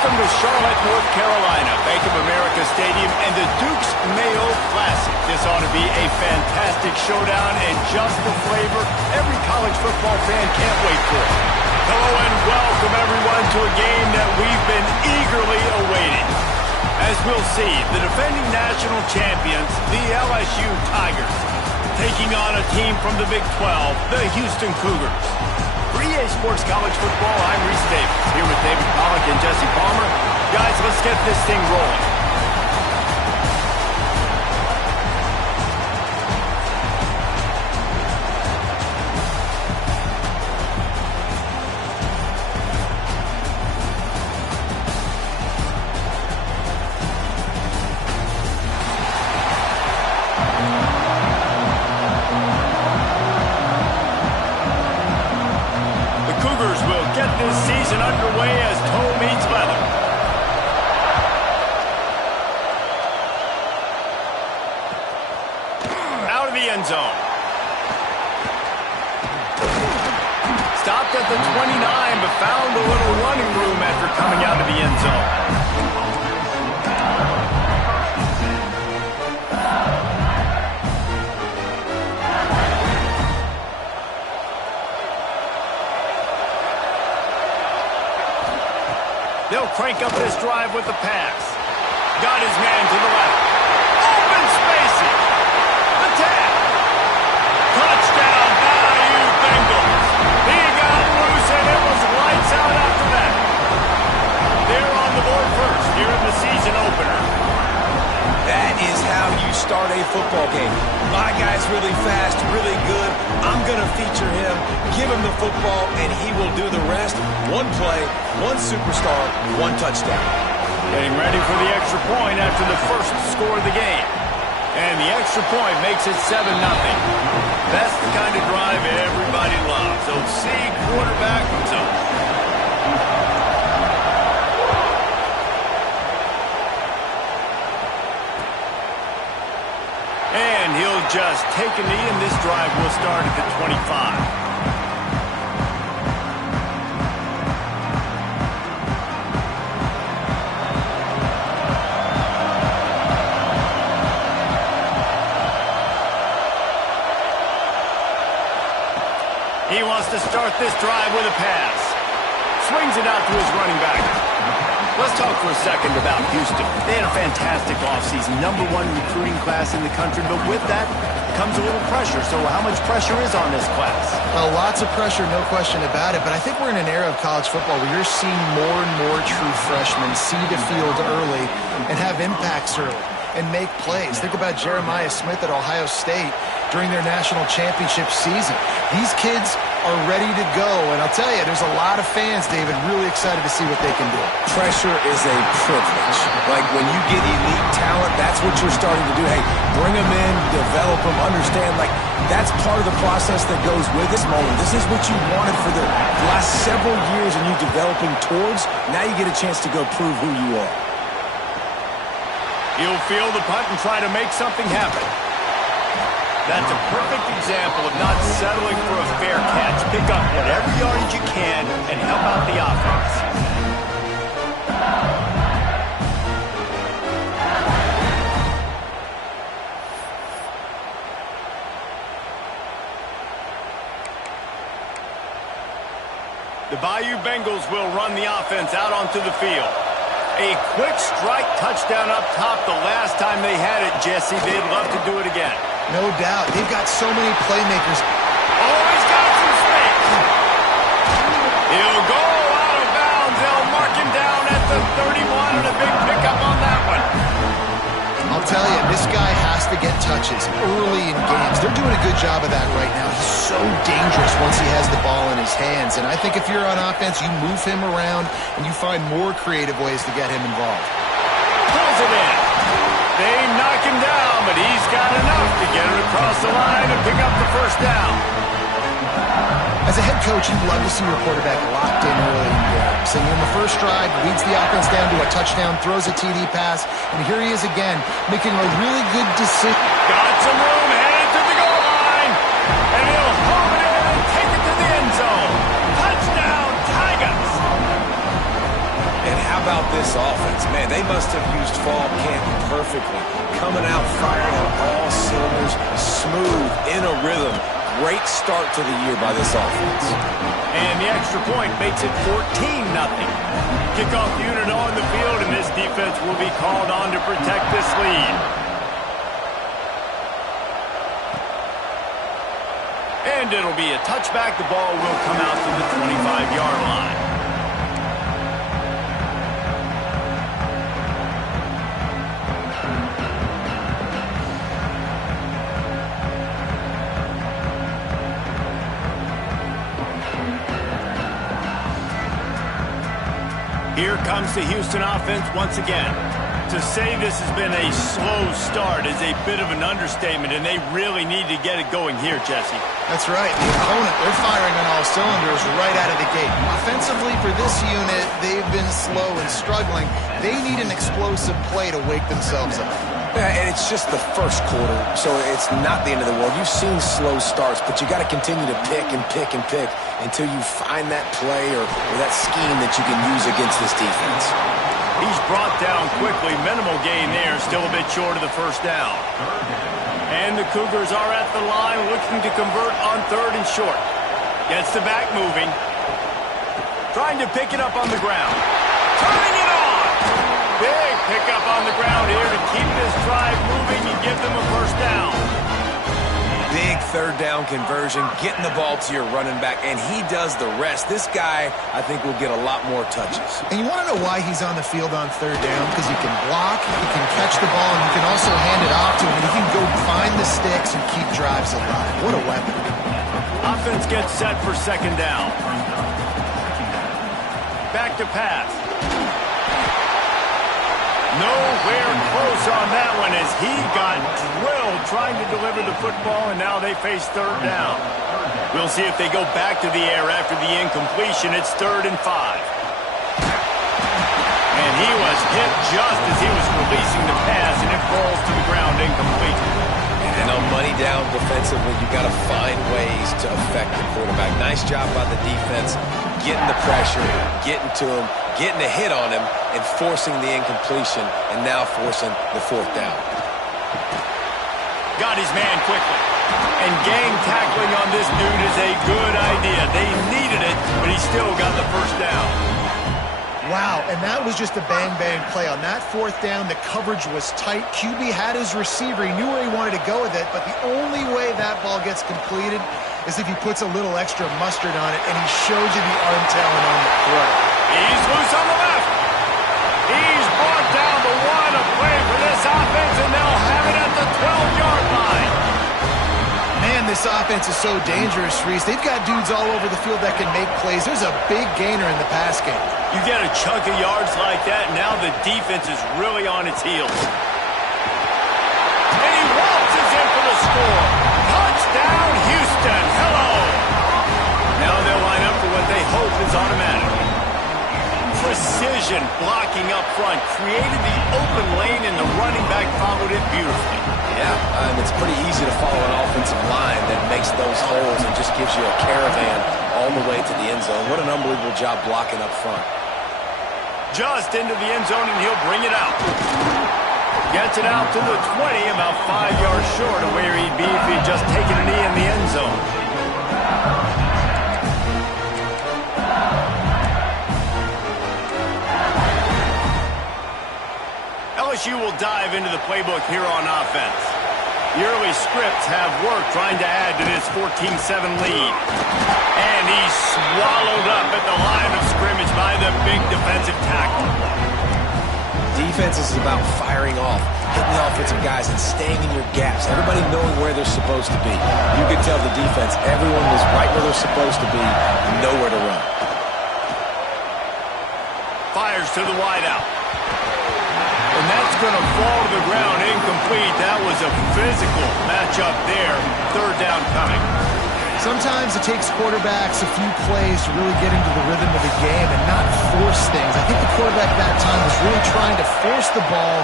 Welcome to Charlotte, North Carolina, Bank of America Stadium, and the Duke's Mayo Classic. This ought to be a fantastic showdown and just the flavor every college football fan can't wait for. Hello and welcome everyone to a game that we've been eagerly awaiting. As we'll see, the defending national champions, the LSU Tigers, taking on a team from the Big 12, the Houston Cougars. For EA Sports College Football, I'm Reese Davis, here with David Pollack and Jesse Palmer. Guys, let's get this thing rolling. This season underway as toe meets leather. Out of the end zone. Stopped at the 29, but found a little running room after coming out of the end zone. They'll crank up this drive with the pass. Got his man to the left. Open spacing. The tap. Touchdown, Bayou Bengals. He got loose and it was lights out after that. They're on the board first here in the season opener. That is how you start a football game. My guy's really fast, really good. I'm going to feature him, give him the football, and he will do the rest. One play, one superstar, one touchdown. Getting ready for the extra point after the first score of the game. And the extra point makes it 7-0. That's the kind of drive everybody loves. OC quarterback himself. And he'll just take a knee, and this drive will start at the 25. He wants to start this drive with a pass. Swings it out to his running back. Let's talk for a second about Houston. They had a fantastic offseason, #1 recruiting class in the country, but with that comes a little pressure. So how much pressure is on this class? Well, lots of pressure, no question about it, but I think we're in an era of college football where you're seeing more and more true freshmen see the field early and have impacts early and make plays. Think about Jeremiah Smith at Ohio State during their national championship season. These kids are ready to go, and I'll tell you, there's a lot of fans, David, really excited to see what they can do. Pressure is a privilege. Like when you get elite talent, that's what you're starting to do. Hey, bring them in, develop them, understand, like that's part of the process that goes with this moment. This is what you wanted for the last several years and you developing towards. Now you get a chance to go prove who you are. He'll field the punt and try to make something happen. That's a perfect example of not settling for a fair catch. Pick up whatever yardage you can and help out the offense. The Bayou Bengals will run the offense out onto the field. A quick strike touchdown up top the last time they had it, Jesse. They'd love to do it again. No doubt. They've got so many playmakers. Oh, he's got some space. He'll go out of bounds. They'll mark him down at the 31 and a big pickup on that one. I'll tell you, this guy has to get touches early in games. They're doing a good job of that right now. He's so dangerous once he has the ball in his hands. And I think if you're on offense, you move him around and you find more creative ways to get him involved. Pulls it in. They knock him down, but he's got enough to get it across the line and pick up the first down. As a head coach, you love to see your quarterback locked in early in games. And in the first drive, leads the offense down to a touchdown, throws a TD pass, and here he is again, making a really good decision. Got some room, headed to the goal line, and he'll home it in and take it to the end zone. Touchdown, Tigers! And how about this? this offense. Man, they must have used fall camp perfectly. Coming out firing on all cylinders, smooth, in a rhythm. Great start to the year by this offense. And the extra point makes it 14-0. Kickoff unit on the field, and this defense will be called on to protect this lead. And it'll be a touchback. The ball will come out to the 25-yard line. Here comes the Houston offense once again. To say this has been a slow start is a bit of an understatement, and they really need to get it going here, Jesse. That's right. The opponent, they're firing on all cylinders right out of the gate. Offensively, for this unit, they've been slow and struggling. They need an explosive play to wake themselves up. Yeah, and it's just the first quarter, so it's not the end of the world. You've seen slow starts, but you got to continue to pick and pick and pick until you find that play or that scheme that you can use against this defense. He's brought down quickly. Minimal gain there. Still a bit short of the first down. And the Cougars are at the line looking to convert on 3rd and short. Gets the back moving. Trying to pick it up on the ground. Turning it on! Big pickup on the ground here to keep this drive moving and give them a first down. Big 3rd down conversion, getting the ball to your running back, and he does the rest. This guy, I think, will get a lot more touches. And you want to know why he's on the field on 3rd down? Because he can block, he can catch the ball, and he can also hand it off to him. And he can go find the sticks and keep drives alive. What a weapon. Offense gets set for 2nd down. Back to pass. Nowhere close on that one as he got drilled trying to deliver the football, and now they face 3rd down. We'll see if they go back to the air after the incompletion. It's 3rd and 5. And he was hit just as he was releasing the pass, and it falls to the ground incomplete. And on money down defensively, you got to find ways to affect the quarterback. Nice job by the defense, getting the pressure, getting to him, getting a hit on him, and forcing the incompletion, and now forcing the 4th down. Got his man quickly. And gang tackling on this dude is a good idea. They needed it, but he still got the first down. Wow, and that was just a bang-bang play. On that 4th down, the coverage was tight. QB had his receiver. He knew where he wanted to go with it, but the only way that ball gets completed is if he puts a little extra mustard on it, and he shows you the arm talent on the throw. He's loose on the left. He's brought down the one, a play for this offense, and they'll have it at the 12-yard line. Man, this offense is so dangerous, Reese. They've got dudes all over the field that can make plays. There's a big gainer in the pass game. You get a chunk of yards like that, and now the defense is really on its heels. And he waltzes in for the score. Touchdown, Houston. Hello. Now they'll line up for what they hope is automatic. Precision blocking up front created the open lane, and the running back followed it beautifully. Yeah, and it's pretty easy to follow an offensive line that makes those holes and just gives you a caravan all the way to the end zone. What an unbelievable job blocking up front. Just into the end zone, and he'll bring it out. Gets it out to the 20, about 5 yards short of where he'd be if he'd just taken a knee in the end zone. LSU will dive into the playbook here on offense. The early scripts have worked trying to add to this 14-7 lead. And he's swallowed up at the line of scrimmage by the big defensive tackle. Defense is about firing off, hitting the offensive guys, and staying in your gaps. Everybody knowing where they're supposed to be. You could tell the defense, everyone was right where they're supposed to be and nowhere to run. Fires to the wideout. And that's going to fall to the ground incomplete. That was a physical matchup there. 3rd down coming. Sometimes it takes quarterbacks a few plays to really get into the rhythm of the game and not force things. I think the quarterback that time was really trying to force the ball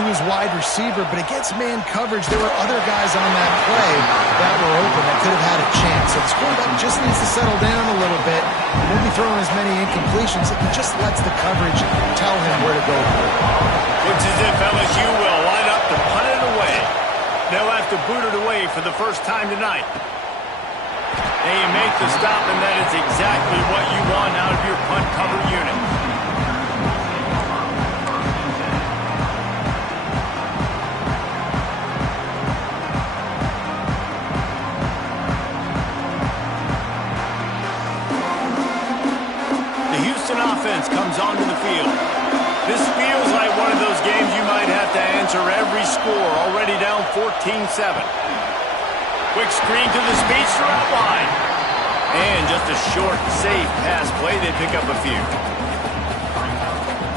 to his wide receiver, but against man coverage, there were other guys on that play that were open that could have had a chance. So this quarterback just needs to settle down a little bit. He won't be throwing as many incompletions. He just lets the coverage tell him where to go. Looks as if LSU will line up to punt it away. They'll have to boot it away for the first time tonight. They make the stop, and that is exactly what you want out of your punt cover unit. The Houston offense comes onto the field. This feels like one of those games you might have to answer every score, already down 14-7. Quick screen to the speedster out wide. And just a short, safe pass play. They pick up a few.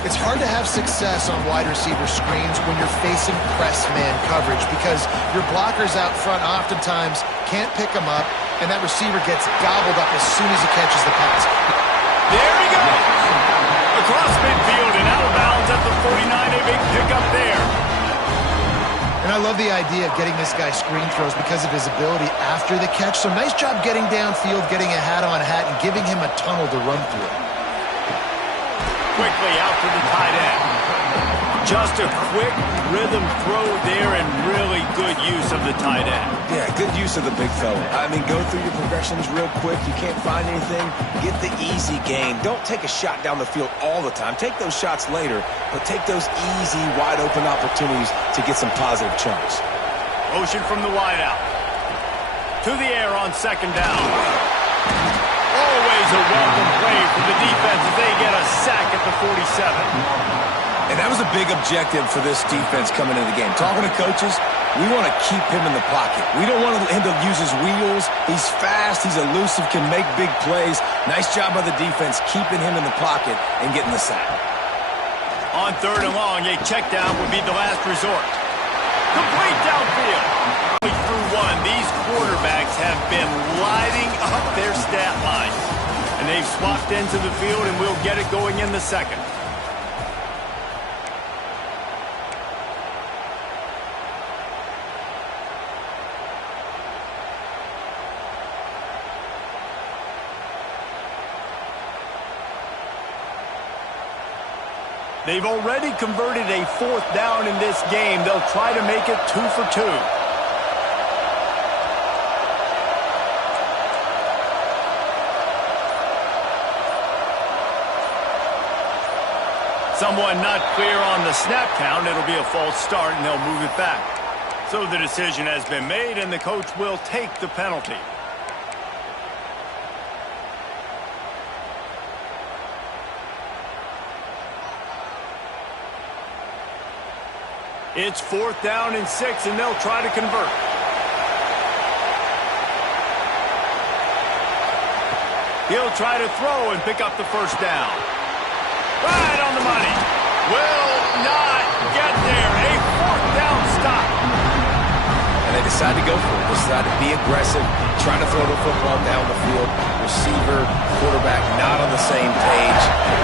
It's hard to have success on wide receiver screens when you're facing press man coverage because your blockers out front oftentimes can't pick them up, and that receiver gets gobbled up as soon as he catches the pass. There he goes. Across midfield and out of bounds at the 49. A big pickup there. And I love the idea of getting this guy screen throws because of his ability after the catch. So nice job getting downfield, getting a hat-on-hat, and giving him a tunnel to run through. Quickly out to the tight end. Just a quick rhythm throw there and really good use of the tight end. Yeah, good use of the big fella. I mean, go through your progressions real quick. You can't find anything. Get the easy gain. Don't take a shot down the field all the time. Take those shots later, but take those easy, wide-open opportunities to get some positive chunks. Motion from the wideout. To the air on second down. Always a welcome play for the defense as they get a sack at the 47. And that was a big objective for this defense coming into the game. Talking to coaches, we want to keep him in the pocket. We don't want him to use his wheels. He's fast. He's elusive, can make big plays. Nice job by the defense keeping him in the pocket and getting the sack. On third and long, a check down would be the last resort. Complete downfield. Through one, these quarterbacks have been lighting up their stat line. And they've swapped into the field, and we'll get it going in the second. They've already converted a fourth down in this game. They'll try to make it 2 for 2. Someone not clear on the snap count. It'll be a false start, and they'll move it back. So the decision has been made, and the coach will take the penalty. It's 4th down and 6, and they'll try to convert. He'll try to throw and pick up the first down. Right on the money. Will not get there. A 4th down stop. And they decide to go for it. They decide to be aggressive, trying to throw the football down the field. Receiver, quarterback not on the same page.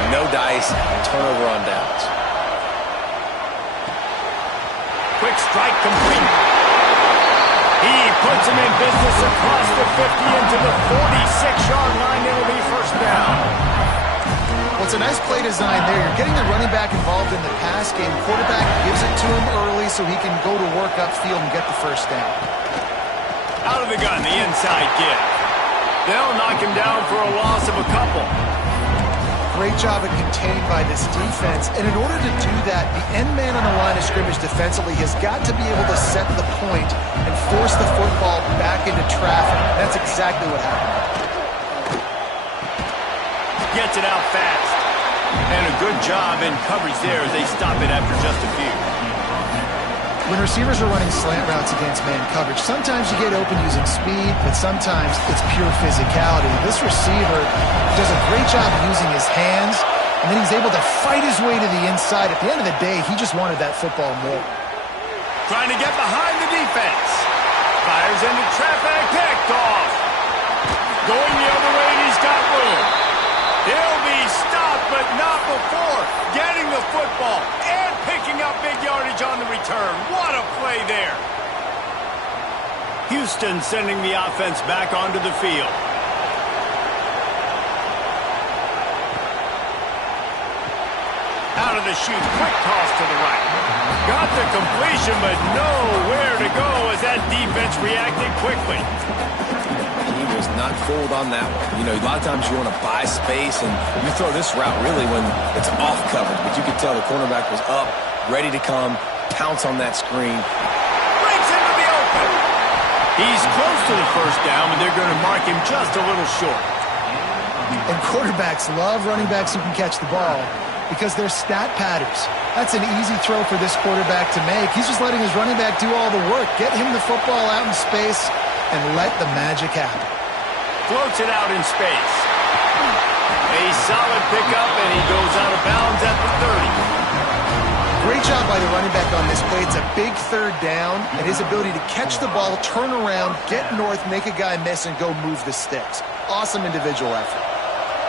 No dice, turnover on downs. Quick strike complete. He puts him in business across the 50 into the 46-yard line. It'll be first down. Well, it's a nice play design there. You're getting the running back involved in the pass game. Quarterback gives it to him early so he can go to work upfield and get the first down. Out of the gun, the inside give. They'll knock him down for a loss of a couple. Great job of containing by this defense. And in order to do that, the end man on the line of scrimmage defensively has got to be able to set the point and force the football back into traffic. That's exactly what happened. Gets it out fast. And a good job in coverage there as they stop it after just a few. When receivers are running slant routes against man coverage, sometimes you get open using speed, but sometimes it's pure physicality. This receiver does a great job using his hands, and then he's able to fight his way to the inside. At the end of the day, he just wanted that football more. Trying to get behind the defense. Fires into traffic, picked off. Going the other way, and he's got room. He'll be stopped, but not before getting the football and picking up big yardage on the return. What a play there. Houston sending the offense back onto the field. wanted to shoot. Quick toss to the right. Got the completion, but nowhere to go as that defense reacted quickly. He was not fooled on that one. You know, a lot of times you want to buy space, and you throw this route really when it's off coverage. But you could tell the cornerback was up, ready to come, pounce on that screen. Breaks into the open. He's close to the first down, but they're going to mark him just a little short. And quarterbacks love running backs who can catch the ball because they're stat padders. That's an easy throw for this quarterback to make. He's just letting his running back do all the work. Get him the football out in space and let the magic happen. Floats it out in space. A solid pickup, and he goes out of bounds at the 30. Great job by the running back on this play. It's a big third down, and his ability to catch the ball, turn around, get north, make a guy miss, and go move the sticks. Awesome individual effort.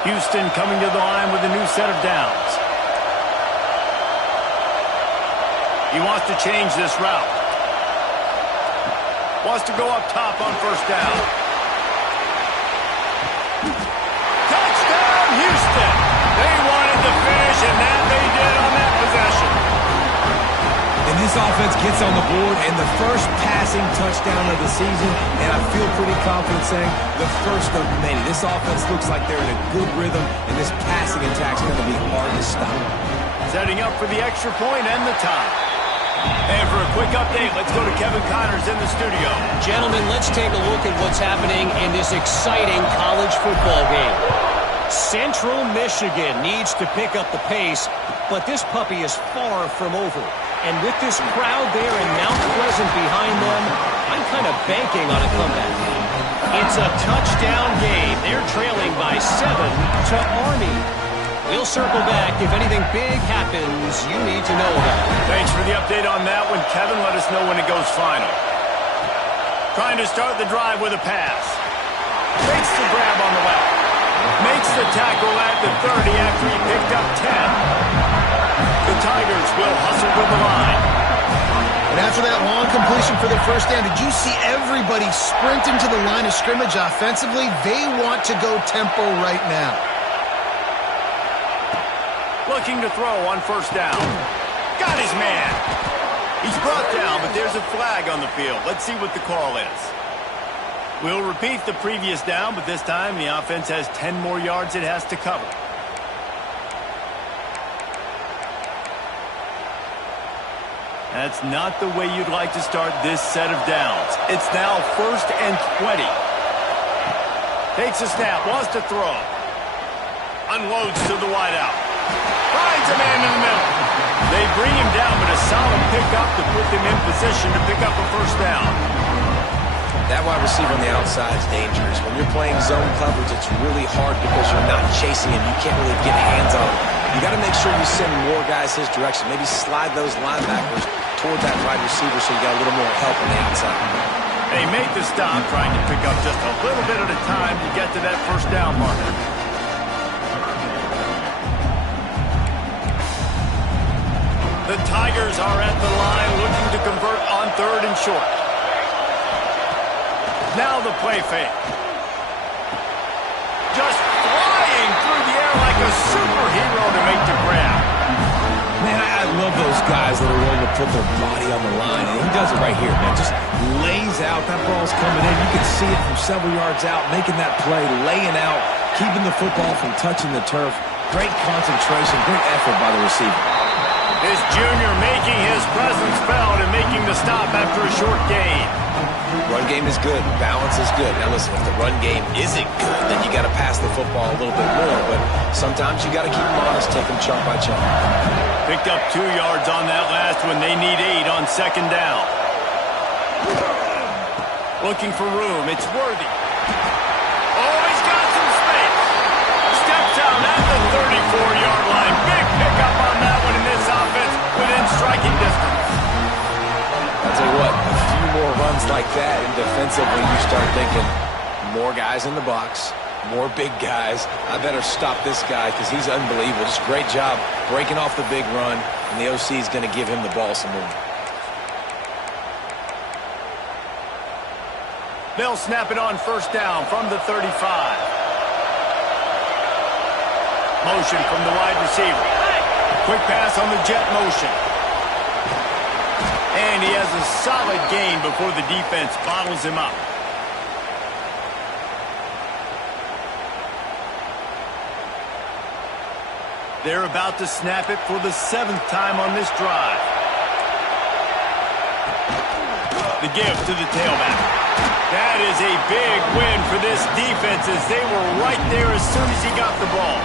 Houston coming to the line with a new set of downs. He wants to change this route. Wants to go up top on first down. Touchdown, Houston! They wanted to finish, and that they did on that possession. And this offense gets on the board, and the first passing touchdown of the season, and I feel pretty confident saying the first of many. This offense looks like they're in a good rhythm, and this passing attack's going to be hard to stop. Setting up for the extra point and the tie. And for a quick update, let's go to Kevin Connors in the studio. Gentlemen, let's take a look at what's happening in this exciting college football game. Central Michigan needs to pick up the pace, but this puppy is far from over. And with this crowd there in Mount Pleasant behind them, I'm kind of banking on a comeback. It's a touchdown game. They're trailing by 7 to Army. We'll circle back if anything big happens you need to know about. Thanks for the update on that one, Kevin. Let us know when it goes final. Trying to start the drive with a pass. Makes the grab on the left. Makes the tackle at the 30 after he picked up 10. The Tigers will hustle to the line. And after that long completion for the first down, did you see everybody sprint into the line of scrimmage offensively? They want to go tempo right now. Looking to throw on first down. Got his man. He's brought down, but there's a flag on the field. Let's see what the call is. We'll repeat the previous down, but this time the offense has 10 more yards it has to cover. That's not the way you'd like to start this set of downs. It's now 1st and 20. Takes a snap, wants to throw. Unloads to the wideout. Finds a man in the middle. They bring him down, but a solid pickup to put them in position to pick up a first down. That wide receiver on the outside is dangerous. When you're playing zone coverage, it's really hard because you're not chasing him. You can't really get hands on him. You got to make sure you send more guys his direction. Maybe slide those linebackers toward that wide receiver so you got a little more help on the outside. They make the stop, trying to pick up just a little bit at a time to get to that first down marker. The Tigers are at the line looking to convert on 3rd and short. Now the play fake. Just flying through the air like a superhero to make the grab. Man, I love those guys that are willing to put their body on the line. And he does it right here, man. Just lays out. That ball's coming in. You can see it from several yards out, making that play, laying out, keeping the football from touching the turf. Great concentration, great effort by the receiver. This junior making his presence felt and making the stop after a short gain. Run game is good. Balance is good. Now listen, if the run game isn't good, then you got to pass the football a little bit more. But sometimes you got to keep them honest, take them chunk by chunk. Picked up 2 yards on that last one. They need 8 on 2nd down. Looking for room. It's Worthy. Oh, he's got some space. Steps out at the 34-yard line. Big pickup on that one in this offense within striking distance. I'll tell you what, a few more runs like that, and defensively you start thinking, more guys in the box, more big guys. I better stop this guy because he's unbelievable. Just great job breaking off the big run, and the OC is going to give him the ball some more. They'll snap it on first down from the 35. Motion from the wide receiver. Quick pass on the jet motion. And he has a solid gain before the defense bottles him up. They're about to snap it for the 7th time on this drive. The give to the tailback. That is a big win for this defense as they were right there as soon as he got the ball.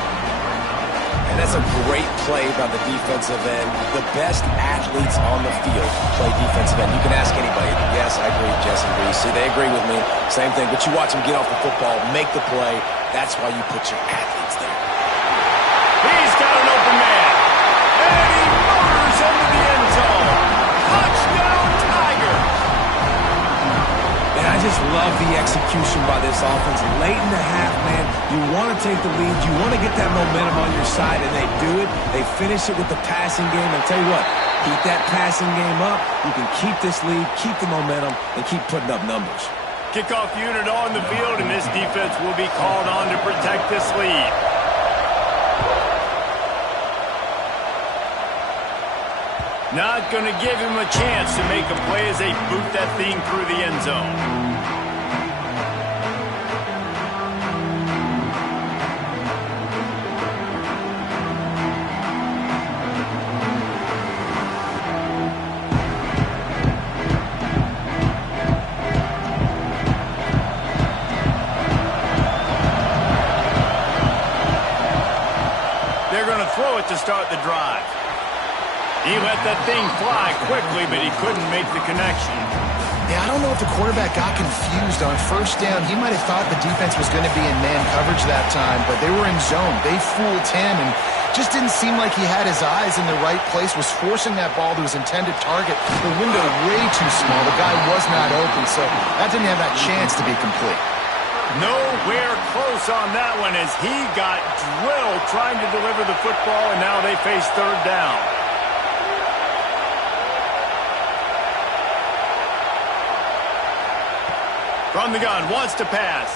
And that's a great play by the defensive end. The best athletes on the field play defensive end. You can ask anybody. Yes, I agree. Jesse agrees. See, they agree with me. Same thing. But you watch them get off the football, make the play. That's why you put your athletes there. He's got an open man. And he motors into the end zone. Touchdown, Tigers. And I just love the execution by this offense. Late in the half, man, you want to take the lead. You want to get that momentum on your side, and they do it. They finish it with the passing game. And I'll tell you what, keep that passing game up. You can keep this lead, keep the momentum, and keep putting up numbers. Kickoff unit on the field, and this defense will be called on to protect this lead. Not going to give him a chance to make a play as they boot that thing through the end zone. They're going to throw it to start the drive. He let that thing fly quickly, but he couldn't make the connection. Yeah, I don't know if the quarterback got confused on first down. He might have thought the defense was going to be in man coverage that time, but they were in zone. They fooled him and just didn't seem like he had his eyes in the right place, was forcing that ball to his intended target. The window way too small. The guy was not open, so that didn't have that chance to be complete. Nowhere close on that one as he got drilled trying to deliver the football, and now they face third down. From the gun, wants to pass.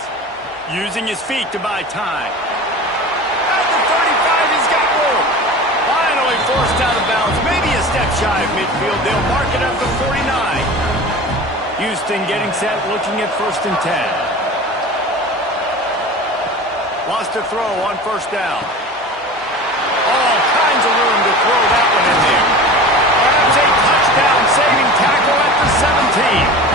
Using his feet to buy time. At the 35, he's got room. Finally forced out of bounds. Maybe a step shy of midfield. They'll mark it up to 49. Houston getting set, looking at 1st and 10. Wants to throw on first down. All kinds of room to throw that one in there. Grabs a touchdown-saving tackle at the 17.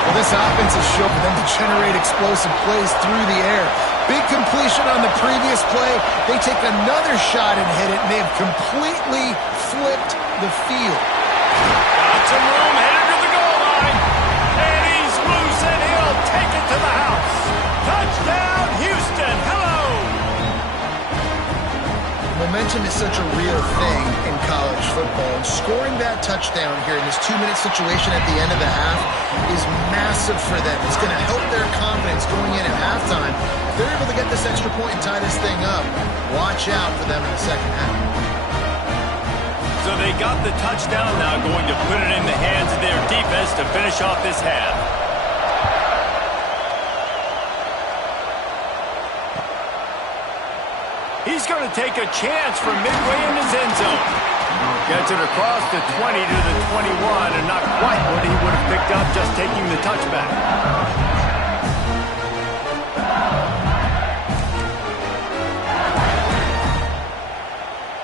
Well, this offense is shown for them to generate explosive plays through the air. Big completion on the previous play. They take another shot and hit it, and they have completely flipped the field. Got some room, headed to the goal line. And he's loose, and he'll take it to the house. Touchdown, Houston. Hello. Momentum is such a real thing in college football, and scoring that touchdown here in this 2-minute situation at the end of the half is massive for them. It's going to help their confidence going in at halftime. If they're able to get this extra point and tie this thing up, watch out for them in the second half. So they got the touchdown now, going to put it in the hands of their defense to finish off this half. He's going to take a chance from midway in his end zone. Gets it across the 20 to the 21, and not quite what he would have picked up just taking the touchback.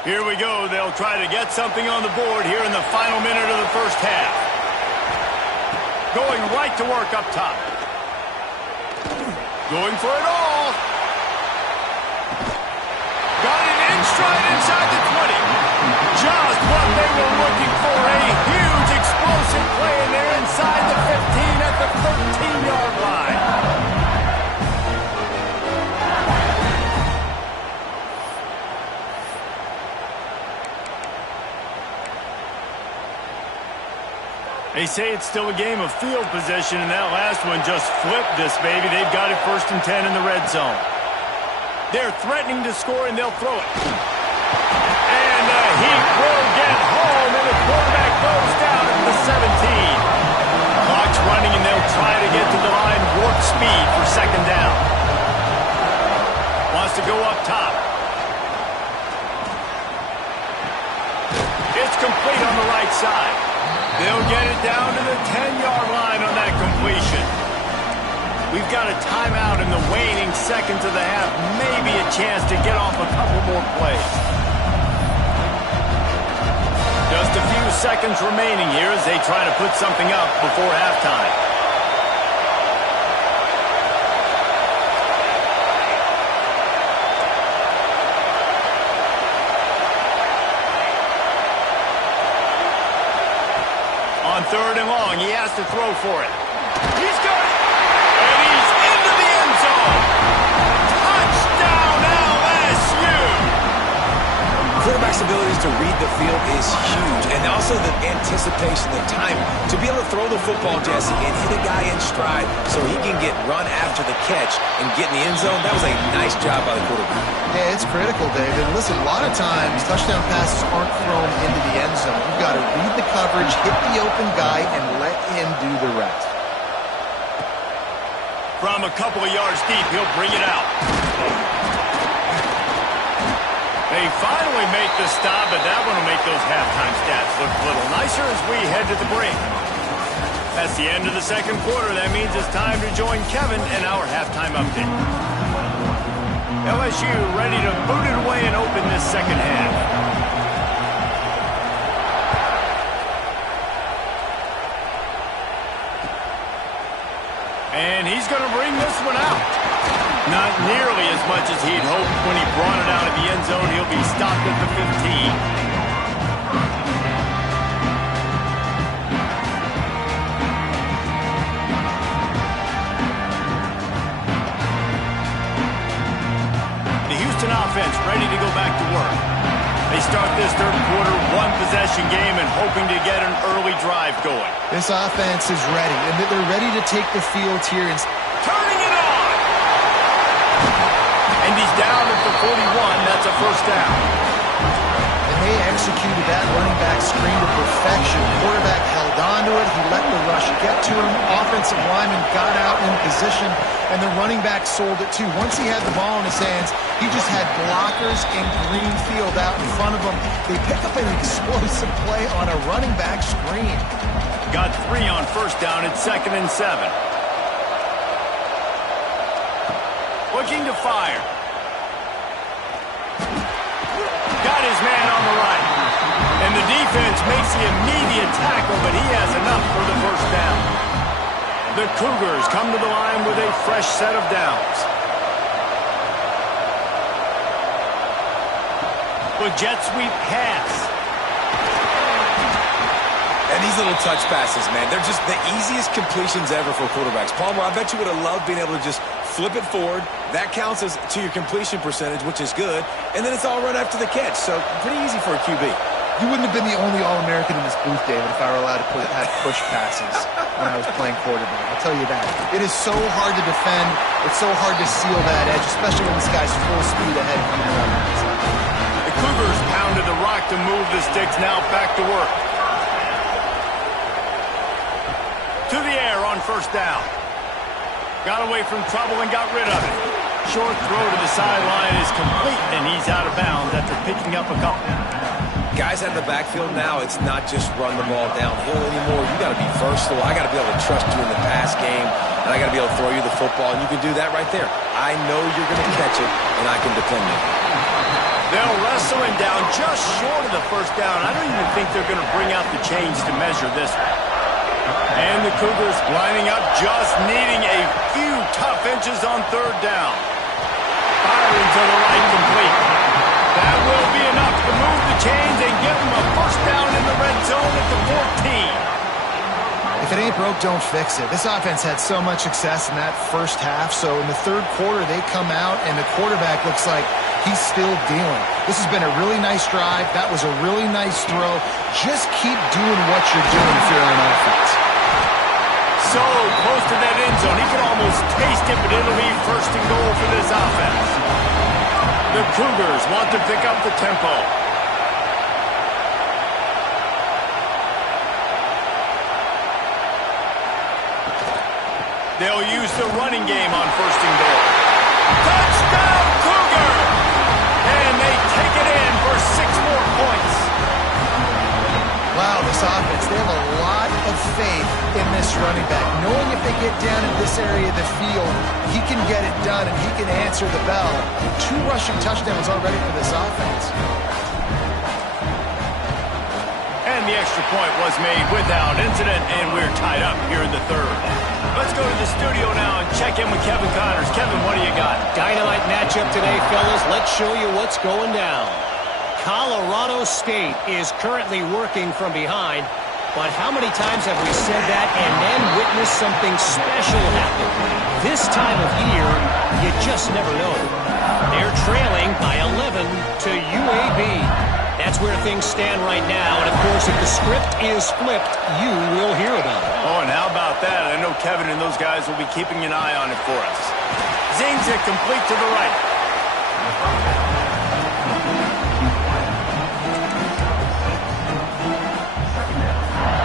Here we go. They'll try to get something on the board here in the final minute of the first half. Going right to work up top. Going for it all. Got it in stride inside the 20. Just what they were looking for. A huge explosive play, and they're inside the 15 at the 13-yard line. They say it's still a game of field position, and that last one just flipped this baby. They've got it 1st and 10 in the red zone. They're threatening to score, and they'll throw it. And the Heat will get home, and the quarterback goes down at the 17. Clock's running, and they'll try to get to the line warp speed for second down. Wants to go up top. side. They'll get it down to the 10-yard line on that completion. We've got a timeout in the waning seconds of the half. Maybe a chance to get off a couple more plays. Just a few seconds remaining here as they try to put something up before halftime. On 3rd and long, he has to throw for it. He's got it! And he's into the end zone! Touchdown, LSU! Quarterback's abilities to read the field is huge, and also the anticipation, the time to be able to throw the football, Jesse, and hit a guy in stride so he can get run after the catch and get in the end zone. That was a nice job by the quarterback. Yeah, it's critical, David. And listen, a lot of times touchdown passes aren't thrown into the end zone. You've got to read the coverage, hit the open guy, and let him do the rest. From a couple of yards deep, he'll bring it out. They finally make the stop, but that one will make those halftime stats look a little nicer as we head to the break. That's the end of the second quarter. That means it's time to join Kevin in our halftime update. LSU ready to boot it away and open this second half. And he's going to bring this one out. Not nearly as much as he'd hoped when he brought it out of the end zone. He'll be stopped at the 15. Offense ready to go back to work. They start this third quarter one-possession game and hoping to get an early drive going. This offense is ready, and they're ready to take the field here. And turning it on! And he's down at the 41. That's a first down. And they executed that running back screen to perfection. Quarterback held on to it. He let the rush get to him. Offensive lineman got out in position, and the running back sold it too. Once he had the ball in his hands, he just had blockers in green field out in front of him. They pick up an explosive play on a running back screen. Got 3 on first down at 2nd and 7. Looking to fire. Got his man on the right. And the defense makes the immediate tackle, but he has enough for the first down. The Cougars come to the line with a fresh set of downs. With jet sweep pass. And these little touch passes, man, they're just the easiest completions ever for quarterbacks. Palmer, I bet you would have loved being able to just flip it forward. That counts as to your completion percentage, which is good. And then it's all run after the catch. So pretty easy for a QB. You wouldn't have been the only All-American in this booth, David, if I were allowed to have push passes when I was playing quarterback. I'll tell you that. It is so hard to defend. It's so hard to seal that edge, especially when this guy's full speed ahead coming around the outside. The Cougars pounded the rock to move the sticks. Now back to work. To the air on first down. Got away from trouble and got rid of it. Short throw to the sideline is complete, and he's out of bounds after picking up a couple. Guys out of the backfield now, it's not just run the ball downhill anymore. You got to be versatile. I got to be able to trust you in the pass game, and I got to be able to throw you the football, and you can do that right there. I know you're going to catch it, and I can depend on it. They'll wrestle him down just short of the first down. I don't even think they're going to bring out the chains to measure this one. And the Cougars lining up, just needing a few tough inches on third down. Firing to the right, complete. That will be enough to move the chains and give them a first down in the red zone at the 14. If it ain't broke, don't fix it. This offense had so much success in that first half, so in the third quarter they come out and the quarterback looks like he's still dealing. This has been a really nice drive. That was a really nice throw. Just keep doing what you're doing if you're on offense. So close to that end zone. He can almost taste it, but it'll be first and goal for this offense. The Cougars want to pick up the tempo. They'll use the running game on first and goal. Touchdown, Cougar! And they take it in for 6 more points. Wow, this running back, knowing if they get down in this area of the field, he can get it done and he can answer the bell. 2 rushing touchdowns already for this offense. And the extra point was made without incident, and we're tied up here in the third. Let's go to the studio now and check in with Kevin Connors. Kevin, what do you got? Dynamite matchup today, fellas. Let's show you what's going down. Colorado State is currently working from behind, but how many times have we said that and then witnessed something special happen? This time of year, you just never know. They're trailing by 11 to UAB. That's where things stand right now, and of course, if the script is flipped, you will hear about it. Oh, and how about that? I know Kevin and those guys will be keeping an eye on it for us. Zings it complete to the right.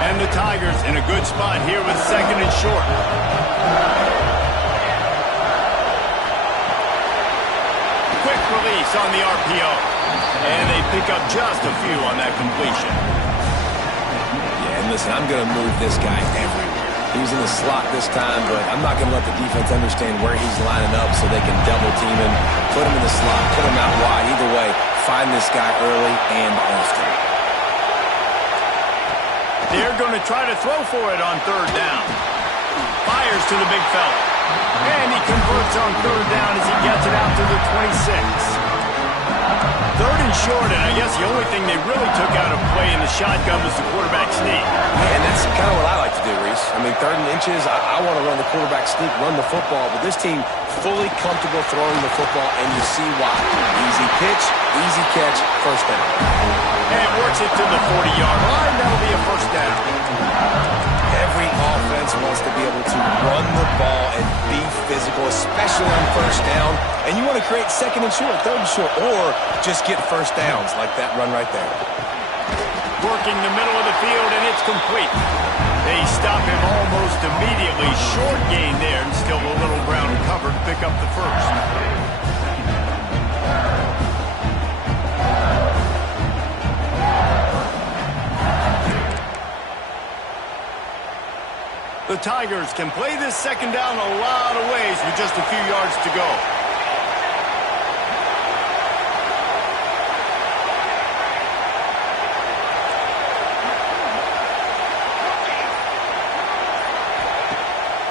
And the Tigers in a good spot here with 2nd and short. Quick release on the RPO. And they pick up just a few on that completion. Yeah, and listen, I'm going to move this guy everywhere. He's in the slot this time, but I'm not going to let the defense understand where he's lining up so they can double team him, put him in the slot, put him out wide. Either way, find this guy early and often. They're going to try to throw for it on 3rd down. Fires to the big fella. And he converts on 3rd down as he gets it out to the 26. 3rd and short, and I guess the only thing they really took out of play in the shotgun was the quarterback sneak. Yeah, and that's kind of what I like to do, Reese. I mean, 3rd and inches, I want to run the quarterback sneak, run the football, but this team fully comfortable throwing the football, and you see why. Easy pitch, easy catch, 1st down. And works it to the 40-yard line. That'll be a 1st down. Every offense wants to be able to run the ball and be physical, especially on 1st down. And you want to create 2nd and short, 3rd and short, or just get 1st downs like that run right there. Working the middle of the field, and it's complete. They stop him almost immediately. Short gain there, and still a little ground cover to pick up the 1st. The Tigers can play this 2nd down a lot of ways with just a few yards to go.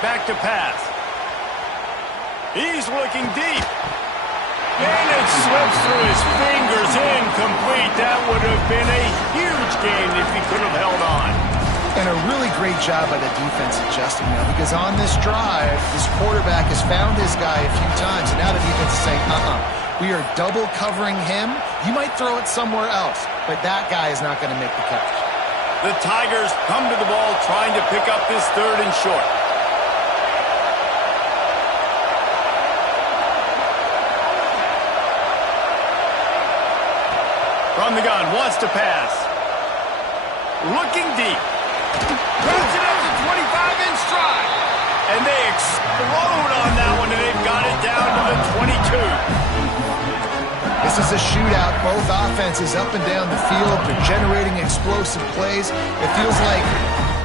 Back to pass. He's looking deep. And it slips through his fingers, incomplete. That would have been a huge gain if he could have held on. And a really great job by the defense adjusting now, because on this drive, this quarterback has found his guy a few times, and now the defense is saying, we are double covering him. You might throw it somewhere else, but that guy is not going to make the catch. The Tigers come to the ball trying to pick up this 3rd and short. From the gun, wants to pass. Looking deep. Runs it up to 25 in stride. And they explode on that one, and they've got it down to the 22. This is a shootout. Both offenses up and down the field. They're generating explosive plays. It feels like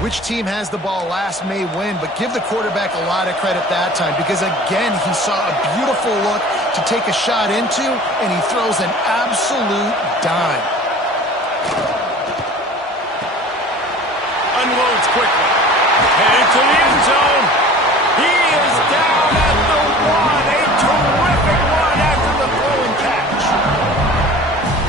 which team has the ball last may win, but give the quarterback a lot of credit that time, because, again, he saw a beautiful look to take a shot into, and he throws an absolute dime. Unloads quickly. Headed to the end zone. He is down at the 1. A terrific run after the throw and catch.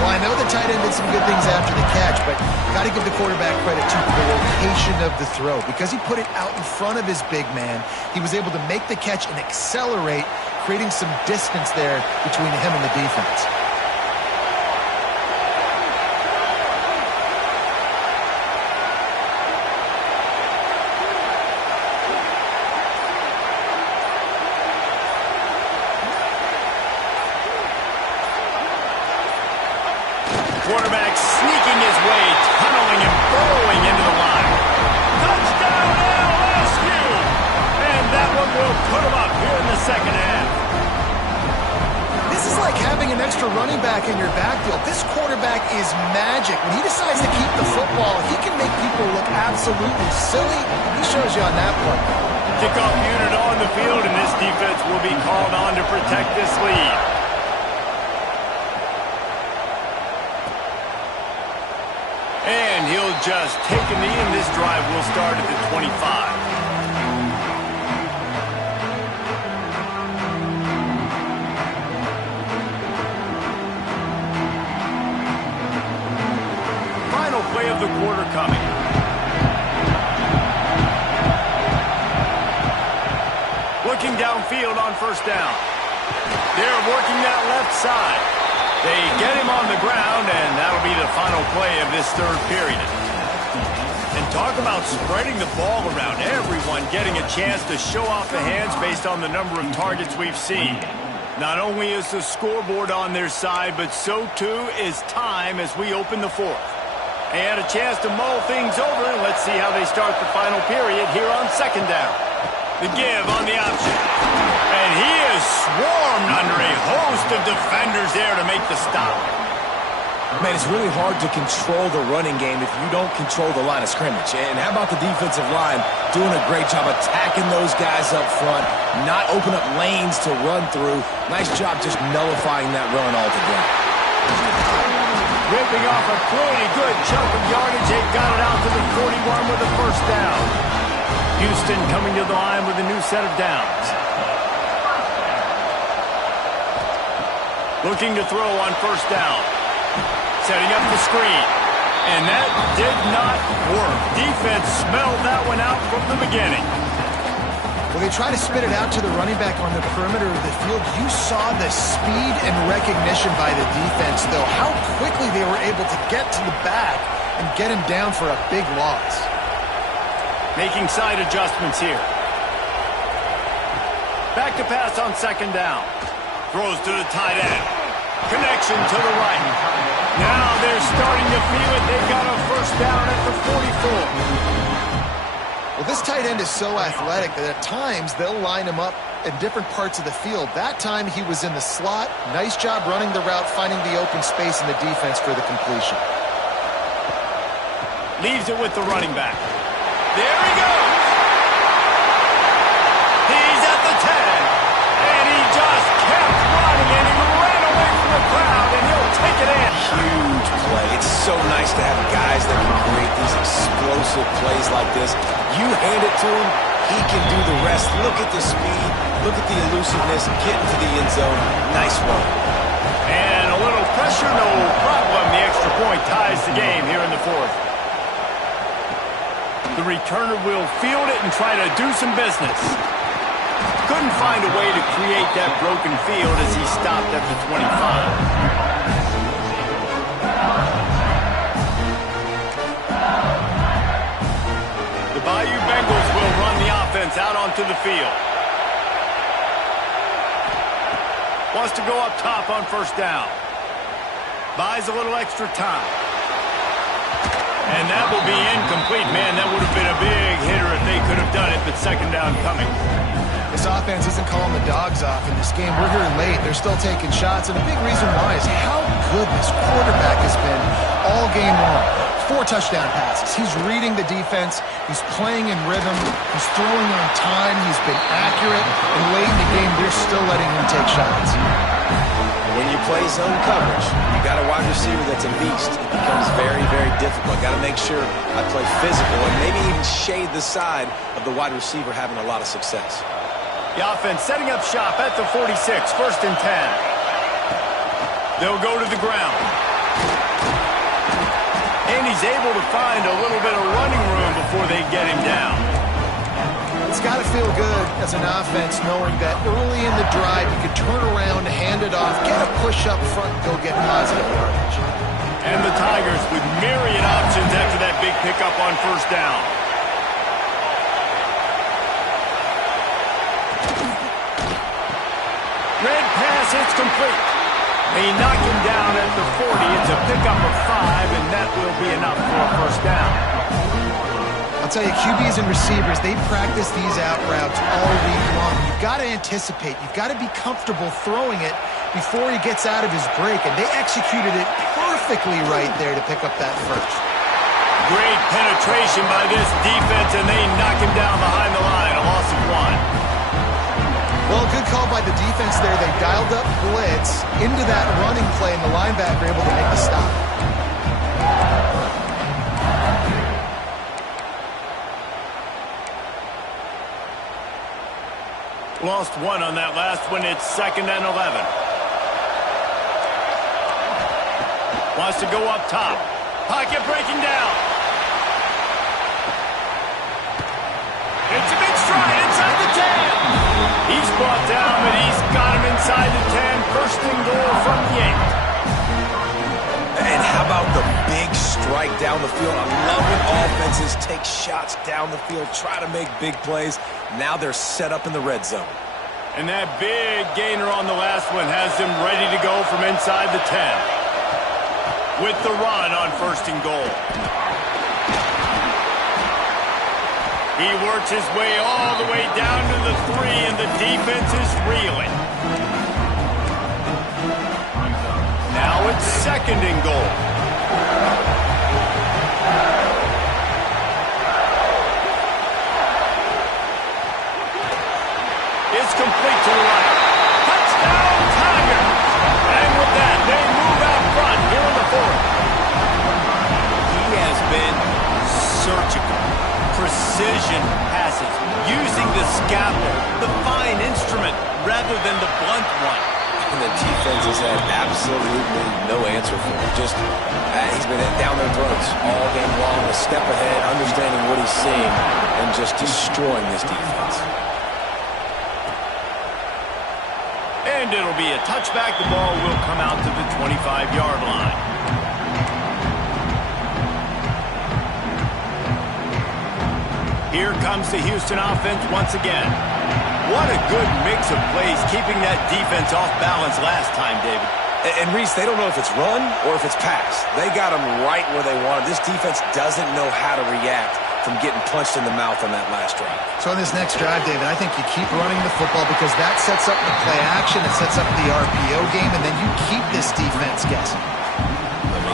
Well, I know the tight end did some good things after the catch, but got to give the quarterback credit to the location of the throw. Because he put it out in front of his big man, he was able to make the catch and accelerate, creating some distance there between him and the defense. Quarterback sneaking his way, tunneling and burrowing into the line. Touchdown LSU! And that one will put him up here in the 2nd half. This is like having having an extra running back in your backfield. This quarterback is magic. When he decides to keep the football, he can make people look absolutely silly. He shows you on that play. Kickoff unit on the field, and this defense will be called on to protect this lead. And he'll just take a knee, and this drive will start at the 25. Play of the quarter coming. Looking downfield on first down. They're working that left side. They get him on the ground, and that'll be the final play of this third period. And talk about spreading the ball around. Everyone getting a chance to show off the hands based on the number of targets we've seen. Not only is the scoreboard on their side, but so too is time as we open the fourth. They had a chance to mull things over, and let's see how they start the final period here on second down. The give on the option. And he is swarmed under a host of defenders there to make the stop. Man, it's really hard to control the running game if you don't control the line of scrimmage. And how about the defensive line doing a great job attacking those guys up front, not open up lanes to run through. Nice job just nullifying that run altogether. Ripping off a pretty good chunk of yardage. They got it out to the 41 with a first down. Houston coming to the line with a new set of downs. Looking to throw on first down. Setting up the screen. And that did not work. Defense smelled that one out from the beginning. When they try to spit it out to the running back on the perimeter of the field, you saw the speed and recognition by the defense, though. How quickly they were able to get to the back and get him down for a big loss. Making side adjustments here. Back to pass on second down. Throws to the tight end. Connection to the right. Now they're starting to feel it. They've got a first down at the 44. Well, this tight end is so athletic that at times they'll line him up in different parts of the field. That time he was in the slot. Nice job running the route, finding the open space in the defense for the completion. Leaves it with the running back. There he goes. He's at the 10. And he just kept running, and he ran away from the crowd, and he'll take it in. Huge play. It's so nice to have guys that can create these explosive plays like this. You hand it to him, he can do the rest. Look at the speed, look at the elusiveness, get into the end zone. Nice one. And a little pressure, no problem. The extra point ties the game here in the fourth. The returner will field it and try to do some business. Couldn't find a way to create that broken field as he stopped at the 25. Bayou Bengals will run the offense out onto the field. Wants to go up top on first down. Buys a little extra time. And that will be incomplete. Man, that would have been a big hitter if they could have done it, but second down coming. This offense isn't calling the dogs off in this game. We're here late. They're still taking shots, and a big reason why is how good this quarterback has been all game long. 4 touchdown passes. He's reading the defense. He's playing in rhythm. He's throwing on time. He's been accurate. And late in the game, they're still letting him take shots. When you play zone coverage, you got a wide receiver that's a beast. It becomes very, very difficult. Got to make sure I play physical and maybe even shade the side of the wide receiver having a lot of success. The offense setting up shop at the 46, first and 10. They'll go to the ground. And he's able to find a little bit of running room before they get him down. It's got to feel good as an offense knowing that early in the drive you can turn around, hand it off, get a push up front, and go get positive yardage. And the Tigers with myriad options after that big pickup on first down. Red pass, it's complete. They knock him down at the 40. It's a pickup of 5, and that will be enough for a first down. I'll tell you, QBs and receivers, they practice these out routes all week long. You've got to anticipate. You've got to be comfortable throwing it before he gets out of his break, and they executed it perfectly right there to pick up that first. Great penetration by this defense, and they knock him down behind the line. A loss of 1. Well, good call by the defense there. They dialed up blitz into that running play, and the linebacker able to make the stop. Lost 1 on that last one. It's 2nd and 11. Wants to go up top. Pocket breaking down. It's a big stride inside the 10. He's brought down, but he's got him inside the 10. First and goal from the 8. And how about the big strike down the field? I love when offenses take shots down the field, try to make big plays. Now they're set up in the red zone. And that big gainer on the last one has them ready to go from inside the 10. With the run on 1st and goal. He works his way all the way down to the 3, and the defense is reeling. Now it's 2nd and goal. It's complete to the right. Touchdown, Tigers! And with that, they move out front here in the 4th. He has been surgical. Precision passes, using the scalpel, the fine instrument, rather than the blunt one. And the defense has had absolutely no answer for him. Just, he's been down their throats all game long, a step ahead, understanding what he's seeing, and just destroying this defense. And it'll be a touchback. The ball will come out to the 25-yard line. Here comes the Houston offense once again. What a good mix of plays, keeping that defense off balance last time, David. And Reese, they don't know if it's run or if it's pass. They got them right where they want it. This defense doesn't know how to react from getting punched in the mouth on that last drive. So in this next drive, David, I think you keep running the football because that sets up the play action, it sets up the RPO game, and then you keep this defense guessing.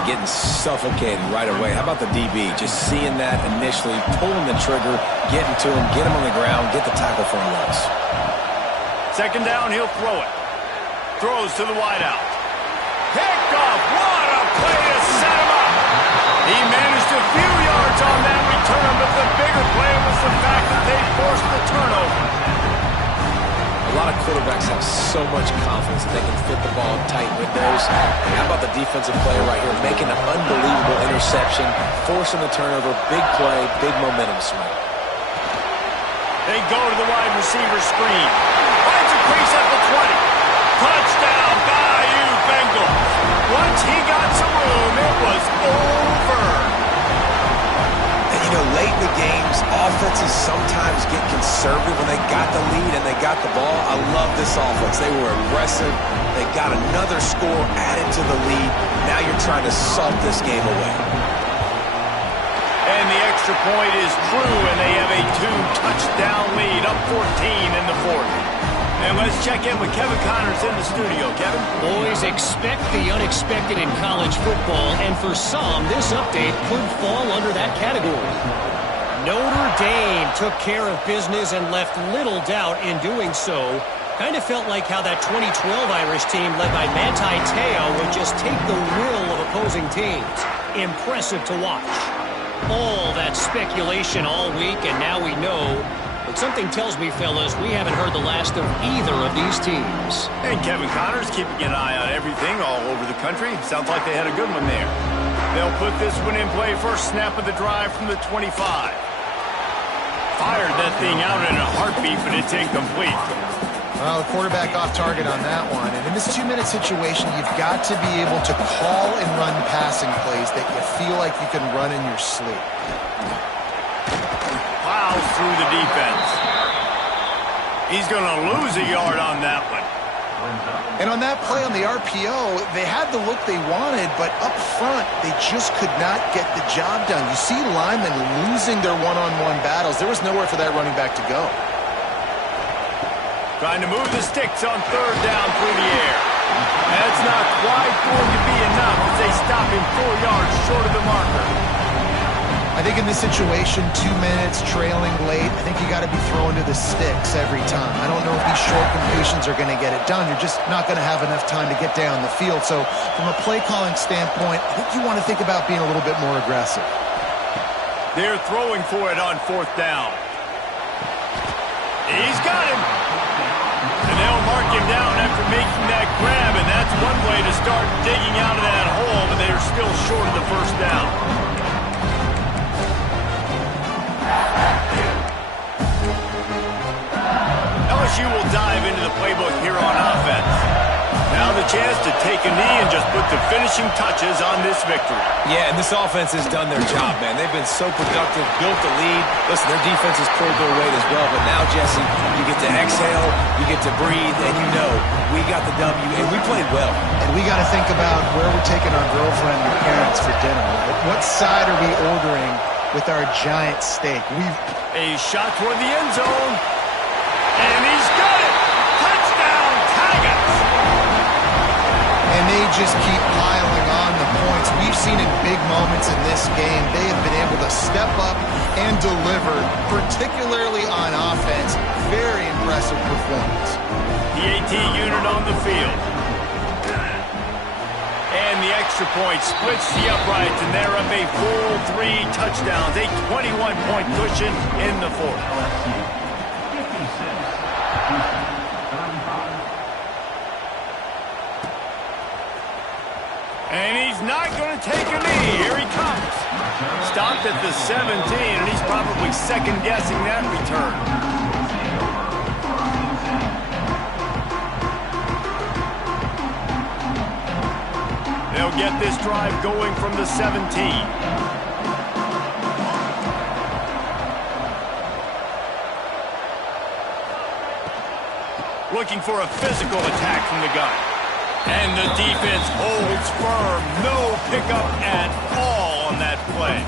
Getting suffocated right away. How about the DB? Just seeing that initially, pulling the trigger, getting to him, get him on the ground, get the tackle for a loss. 2nd down, he'll throw it. Throws to the wideout. Picked off. What a play to set him up. He managed a few yards on that return, but the bigger play was the fact that they forced the turnover. A lot of quarterbacks have so much confidence that they can fit the ball in tight windows. And how about the defensive player right here, making an unbelievable interception, forcing the turnover, big play, big momentum swing. They go to the wide receiver screen. Finds a crease at the 20. Touchdown, Bayou Bengals. Once he got some room, it was over. And you know, late in the games, offenses sometimes get conservative when they got the lead and they got the ball. I love this offense. They were aggressive. They got another score added to the lead. Now you're trying to salt this game away. And the extra point is true, and they have a 2-touchdown lead, up 14 in the 4th. And let's check in with Kevin Connors in the studio. Kevin? Boys, expect the unexpected in college football, and for some, this update could fall under that category. Notre Dame took care of business and left little doubt in doing so. Kind of felt like how that 2012 Irish team led by Manti Te'o would just take the will of opposing teams. Impressive to watch. All that speculation all week, and now we know. But something tells me, fellas, we haven't heard the last of either of these teams. And Kevin Connors keeping an eye on everything all over the country. Sounds like they had a good one there. They'll put this one in play first snap of the drive from the 25. Fired that thing out in a heartbeat, but it's incomplete. Well, the quarterback off target on that one. And in this 2-minute situation, you've got to be able to call and run passing plays that you feel like you can run in your sleep. Plows through the defense. He's going to lose a yard on that one. And on that play on the RPO, they had the look they wanted, but up front, they just could not get the job done. You see linemen losing their one-on-one battles. There was nowhere for that running back to go. Trying to move the sticks on 3rd down through the air. That's not quite going to be enough as they stop him 4 yards short of the marker. I think in this situation, 2 minutes, trailing late, I think you got to be throwing to the sticks every time. I don't know if these short completions are going to get it done. You're just not going to have enough time to get down the field. So from a play calling standpoint, I think you want to think about being a little bit more aggressive. They're throwing for it on 4th down. He's got him. And they'll mark him down after making that grab, and that's one way to start digging out of that hole, but they're still short of the 1st down. LSU will dive into the playbook here on offense. Now the chance to take a knee and just put the finishing touches on this victory. Yeah, and this offense has done their job, man. They've been so productive, built the lead. Listen, their defense has pulled their weight as well. But now, Jesse, you get to exhale, you get to breathe, and you know we got the W, and we played well. And we got to think about where we're taking our girlfriend and parents for dinner. Right? What side are we ordering with our giant steak? A shot toward the end zone. And he's got it! Touchdown, Tigers! And they just keep piling on the points. We've seen in big moments in this game, they have been able to step up and deliver, particularly on offense. Very impressive performance. The AT unit on the field. And the extra point splits the uprights, and they're up a full 3 touchdowns, a 21-point cushion in the 4th. And he's not going to take a knee. Here he comes. Stopped at the 17, and he's probably second-guessing that return. They'll get this drive going from the 17. Looking for a physical attack from the gun. And the defense holds firm. No pickup at all on that play.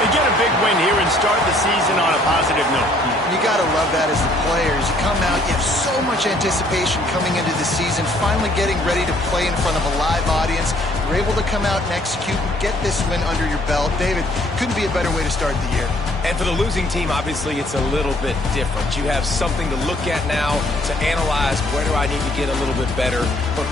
They get a big win here and start the season on a positive note. You got to love that as the players. You come out, you have so much anticipation coming into the season, finally getting ready to play in front of a live audience. You're able to come out and execute and get this win under your belt. David, couldn't be a better way to start the year. And for the losing team, obviously, it's a little bit different. You have something to look at now to analyze where do I need to get a little bit better. But